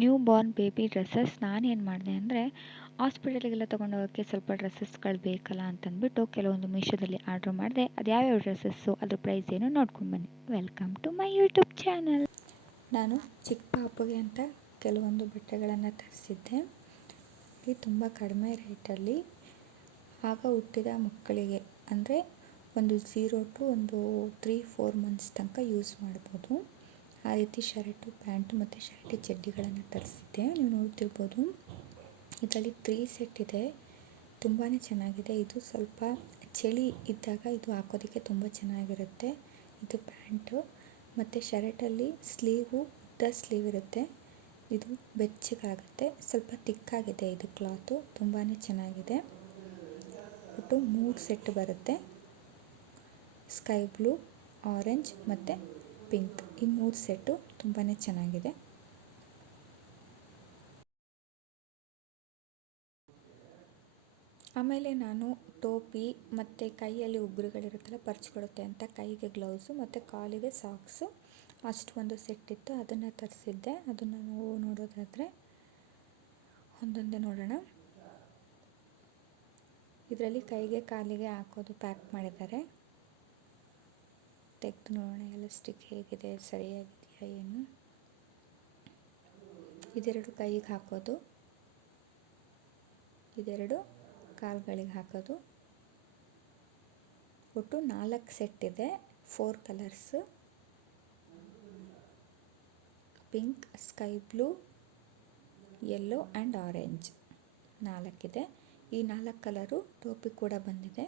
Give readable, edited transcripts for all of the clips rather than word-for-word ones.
New Born baby dresses. ನಾನೇನು ಮಾಡಿದೆ ಅಂದರೆ ಹಾಸ್ಪಿಟಲಿಗೆಲ್ಲ ತೊಗೊಂಡು ಹೋಗೋಕ್ಕೆ ಸ್ವಲ್ಪ ಡ್ರೆಸ್ಸಸ್ಗಳು ಬೇಕಲ್ಲ ಅಂತಂದ್ಬಿಟ್ಟು ಕೆಲವೊಂದು ಮೀಶೋದಲ್ಲಿ ಆರ್ಡ್ರ್ ಮಾಡಿದೆ. ಅದು ಯಾವ್ಯಾವ ಡ್ರೆಸ್ಸಸ್ಸು ಅದ್ರ ಪ್ರೈಸ್ ಏನು ನೋಡ್ಕೊಂಡು ಬನ್ನಿ. Welcome to my YouTube channel. ನಾನು ಚಿಕ್ಕ ಪಾಪುಗೆ ಅಂತ ಕೆಲವೊಂದು ಬಟ್ಟೆಗಳನ್ನು ತರಿಸಿದ್ದೆ. ಇದು ತುಂಬ ಕಡಿಮೆ ರೇಟಲ್ಲಿ ಆಗ ಹುಟ್ಟಿದ ಮಕ್ಕಳಿಗೆ ಅಂದರೆ ಒಂದು 0 to ಒಂದು 3-4 ಮಂತ್ಸ್ ತನಕ ಯೂಸ್ ಮಾಡ್ಬೋದು. ಆ ರೀತಿ ಶರ್ಟು, ಪ್ಯಾಂಟು ಮತ್ತು ಶರ್ಟಿ ಚಡ್ಡಿಗಳನ್ನು ತರಿಸಿದ್ದೆ. ನೀವು ನೋಡ್ತಿರ್ಬೋದು, ಇದರಲ್ಲಿ 3 ಸೆಟ್ ಇದೆ. ತುಂಬಾ ಚೆನ್ನಾಗಿದೆ. ಇದು ಸ್ವಲ್ಪ ಚಳಿ ಇದ್ದಾಗ ಇದು ಹಾಕೋದಕ್ಕೆ ತುಂಬ ಚೆನ್ನಾಗಿರುತ್ತೆ. ಇದು ಪ್ಯಾಂಟು ಮತ್ತು ಶರ್ಟಲ್ಲಿ ಸ್ಲೀವು ಉದ್ದ ಸ್ಲೀವ್ ಇರುತ್ತೆ. ಇದು ಬೆಚ್ಚಗಾಗುತ್ತೆ, ಸ್ವಲ್ಪ ತಿಕ್ಕಾಗಿದೆ. ಇದು ಕ್ಲಾತು ತುಂಬಾ ಚೆನ್ನಾಗಿದೆ. ಒಟ್ಟು 3 ಸೆಟ್ ಬರುತ್ತೆ. ಸ್ಕೈ ಬ್ಲೂ, ಆರೆಂಜ್ ಮತ್ತು ಪಿಂಕ್, ಈ 3 ಸೆಟ್ಟು ತುಂಬಾ ಚೆನ್ನಾಗಿದೆ. ಆಮೇಲೆ ನಾನು ಟೋಪಿ ಮತ್ತು ಕೈಯಲ್ಲಿ ಉಗುರುಗಳಿರುತ್ತಲ್ಲ ಪರ್ಚ್ಕೊಡುತ್ತೆ ಅಂತ ಕೈಗೆ ಗ್ಲೌಸು ಮತ್ತು ಕಾಲಿಗೆ ಸಾಕ್ಸು ಅಷ್ಟು ಒಂದು ಸೆಟ್ ಇತ್ತು. ಅದನ್ನು ತರಿಸಿದ್ದೆ. ಅದನ್ನು ನಾವು ನೋಡೋದಾದರೆ ಒಂದೊಂದೇ ನೋಡೋಣ. ಇದರಲ್ಲಿ ಕೈಗೆ ಕಾಲಿಗೆ ಹಾಕೋದು ಪ್ಯಾಕ್ ಮಾಡಿದ್ದಾರೆ. ತೆಗೆದು ನೋಡೋಣ ಎಲಾಸ್ಟಿಕ್ ಹೇಗಿದೆ, ಸರಿಯಾಗಿದೆಯಾ ಏನು. ಇದೆರಡು ಕೈಗೆ ಹಾಕೋದು, ಇದೆರಡು ಕಾಲುಗಳಿಗೆ ಹಾಕೋದು. ಒಟ್ಟು 4 ಸೆಟ್ ಇದೆ. 4 colours: pink, sky blue, yellow and orange 4 ಇದೆ. ಈ 4 ಕಲರು ಟೋಪಿ ಕೂಡ ಬಂದಿದೆ.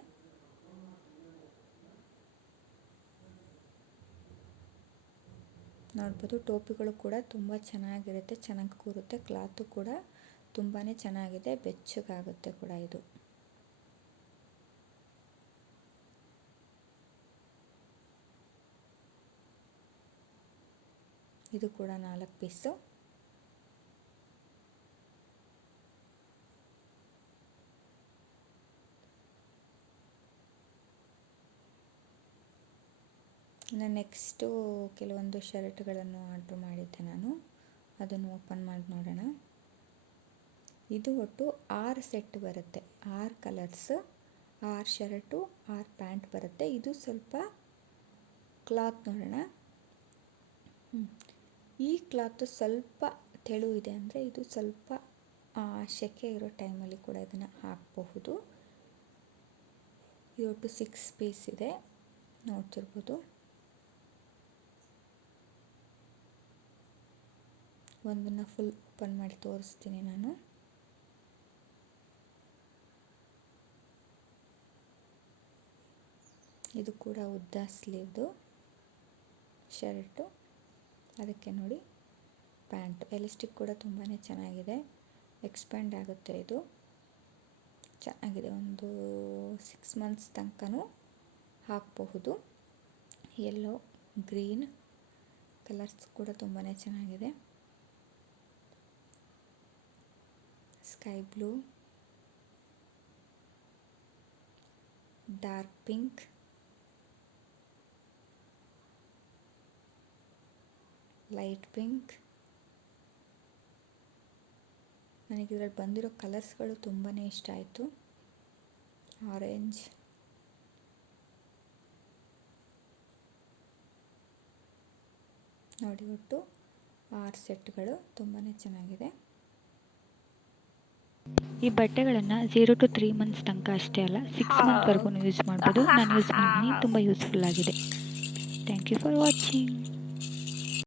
ನೋಡ್ಬೋದು, ಟೋಪಿಗಳು ಕೂಡ ತುಂಬ ಚೆನ್ನಾಗಿರುತ್ತೆ, ಚೆನ್ನಾಗಿ ಕೂರುತ್ತೆ. ಕ್ಲಾತು ಕೂಡ ತುಂಬಾ ಚೆನ್ನಾಗಿದೆ, ಬೆಚ್ಚಗಾಗುತ್ತೆ ಕೂಡ. ಇದು ಕೂಡ 4 ಪೀಸು. ಇನ್ನು ನೆಕ್ಸ್ಟು ಕೆಲವೊಂದು ಶರ್ಟ್ಗಳನ್ನು ಆರ್ಡ್ರ್ ಮಾಡಿದ್ದೆ ನಾನು. ಅದನ್ನು ಓಪನ್ ಮಾಡಿ ನೋಡೋಣ. ಇದು ಒಟ್ಟು 6 ಸೆಟ್ ಬರುತ್ತೆ. 6 ಕಲರ್ಸು, 6 ಶರ್ಟು, 6 ಪ್ಯಾಂಟ್ ಬರುತ್ತೆ. ಇದು ಸ್ವಲ್ಪ ಕ್ಲಾತ್ ನೋಡೋಣ. ಈ ಕ್ಲಾತು ಸ್ವಲ್ಪ ತೆಳು ಇದೆ, ಅಂದರೆ ಇದು ಸ್ವಲ್ಪ ಸೆಕೆ ಇರೋ ಟೈಮಲ್ಲಿ ಕೂಡ ಇದನ್ನು ಹಾಕಬಹುದು. ಇದು ಒಟ್ಟು 6 ಪೀಸ್ ಇದೆ, ನೋಡ್ತಿರ್ಬೋದು. ಒಂದನ್ನು ಫುಲ್ ಓಪನ್ ಮಾಡಿ ತೋರಿಸ್ತೀನಿ ನಾನು. ಇದು ಕೂಡ ಉದ್ದ ಸ್ಲೀವ್ದು ಶರ್ಟು, ಅದಕ್ಕೆ ನೋಡಿ ಪ್ಯಾಂಟ್. ಎಲಾಸ್ಟಿಕ್ ಕೂಡ ತುಂಬಾ ಚೆನ್ನಾಗಿದೆ, ಎಕ್ಸ್ಪ್ಯಾಂಡ್ ಆಗುತ್ತೆ. ಇದು ಚೆನ್ನಾಗಿದೆ. ಒಂದು 6 ಮಂತ್ಸ್ ತನಕನೂ ಹಾಕಬಹುದು. ಯೆಲ್ಲೋ, ಗ್ರೀನ್ ಕಲರ್ಸ್ ಕೂಡ ತುಂಬಾ ಚೆನ್ನಾಗಿದೆ. Sky blue, dark pink, light pink. ನನಗೆ ಇದರಲ್ಲಿ ಬಂದಿರೋ ಕಲರ್ಸ್ಗಳು ತುಂಬಾ ಇಷ್ಟ ಆಯಿತು. ಆರೆಂಜ್, ನೋಡಿ ಒಟ್ಟು 6 ಸೆಟ್ಗಳು ತುಂಬಾ ಚೆನ್ನಾಗಿದೆ. ಈ ಬಟ್ಟೆಗಳನ್ನು 0 to 3 ಮಂತ್ಸ್ ತನಕ ಅಷ್ಟೇ ಅಲ್ಲ, 6 ಮಂತ್ವರೆಗೂ ಯೂಸ್ ಮಾಡ್ಬೋದು. ನಾನು ಯೂಸ್ ಮಾಡಿದ್ದೀನಿ, ತುಂಬ ಯೂಸ್ಫುಲ್ ಆಗಿದೆ. Thank you for watching.